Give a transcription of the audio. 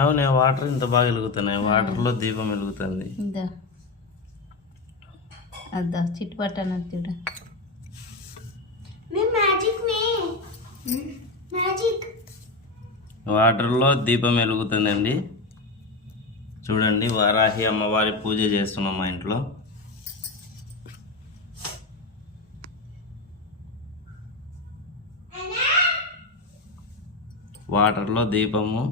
అవునే వాటర్ ఇంత బాగా వెలుగుతున్నాయి. వాటర్లో దీపం వెలుగుతుంది. అద్దా చిట్టుపట్టాను చూడ వాటర్లో దీపం వెలుగుతుందండి. చూడండి, వారాహి అమ్మవారి పూజ చేస్తున్నాం మా ఇంట్లో. వాటర్లో దీపము.